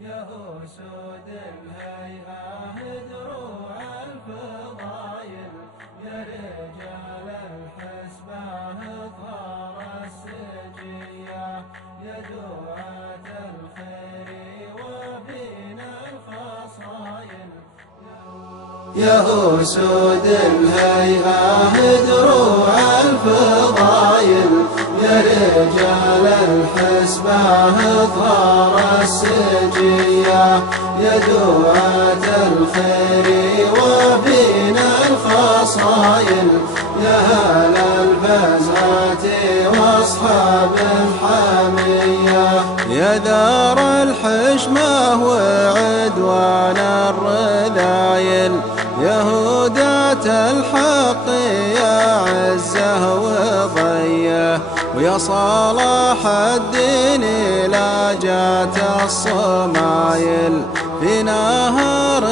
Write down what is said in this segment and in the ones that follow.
يا أسود الهيئة دروع الفضايل، يا رجال الحسبة اظهار السجية، يا دعاة الخير وبين الفصايل. يا أسود الهيئة دروع الفضايل، يا رجال الحسبة اظهار السجية، يا دعاة الخير وبين الفصايل. يا أهل الفزعة وأصحاب الحمية، يا دار الحشمة وعدوان الرذايل، يا هداة الحق يا عزه وضيه، ويا صلاح الدين لا جات الصمايل. في نهار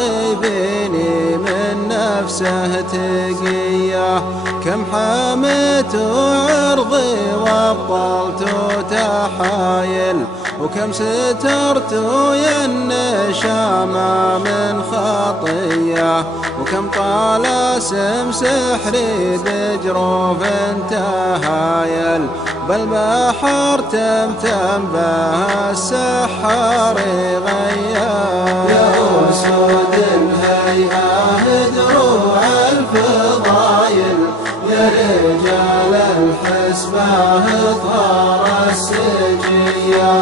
بيني من نفسه تقيه، كم حميت عرضي وابطلت تحايل، وكم سترت يا النشامى من خطيه، وكم طال اسم سحري بجروف تهايل. بل بحر تمتم به السحار غيا. يا أسود الهيئة دروع الفضايل، يا رجال الحسبة اظهار السجية،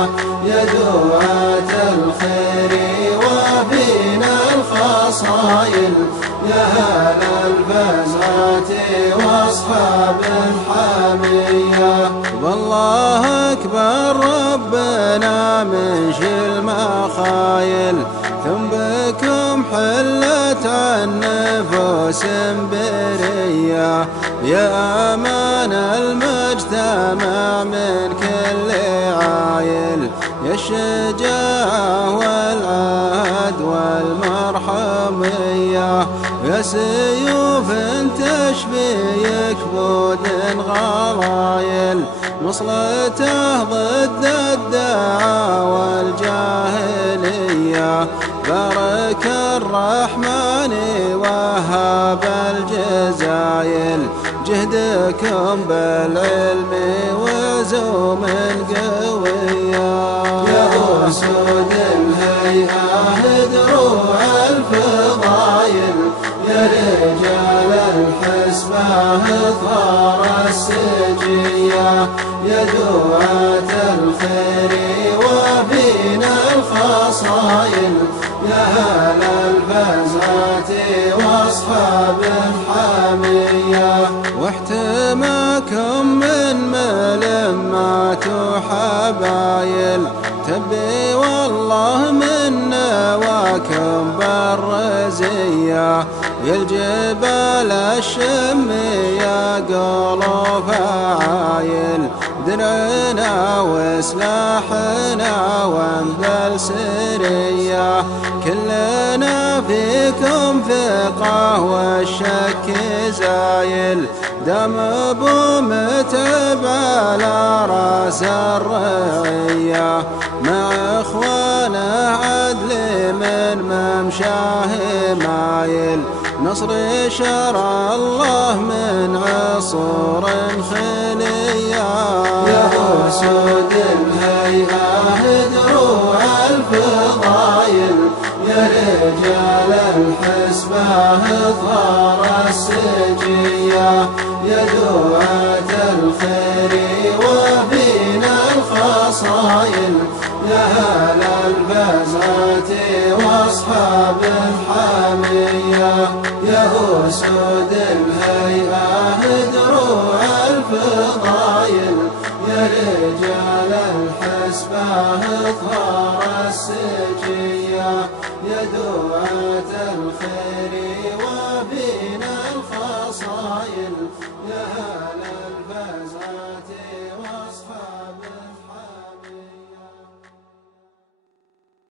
يا دعاة الخير وبين الفصايل. يا أهل الفزعة وأصحاب الحمية، والله أكبر ربنا من شل مخايل. ثم بكم حلت عن نفوس برية، يا أمان المجتمع من كل عايل، يا الشجاعة والعهد والمرحمية، يا سيوف تشفي كبود غلايل. مصلته ضد الدعاوى والجاهلية، بارك الرحمن وهاب الجزايل. جهدكم بالعلم وزوم قوية. يا أسود الهيئة دروع الفضايل، يا رجال الحسبة اظهار السجية، يا دعاة الخير وبين الفصايل. يا أهل الفزعة وأصحاب الحمية، واحتماكم من ملمات وحبايل. تبي والله من نواكم بالرزية، يا الجبال الشمية قلوب عايل. درعنا وسلاحنا وانبل سرية، كلنا فيكم ثقة والشك زايل. دم ابو متعب على راس الرعية، مع اخوانه عدل من ممشاه مايل. نصر شرع الله من عصور خلية. يا أسود الهيئة دروع الفضايل، يا رجال الحسبة اظهار السجية، يا دعاة الخير وبين الفصايل. يا أهل الفزعة وأصحاب الحمية، يا أسود الهيئة دروع الفضايل، يا رجال الحسبة اظهار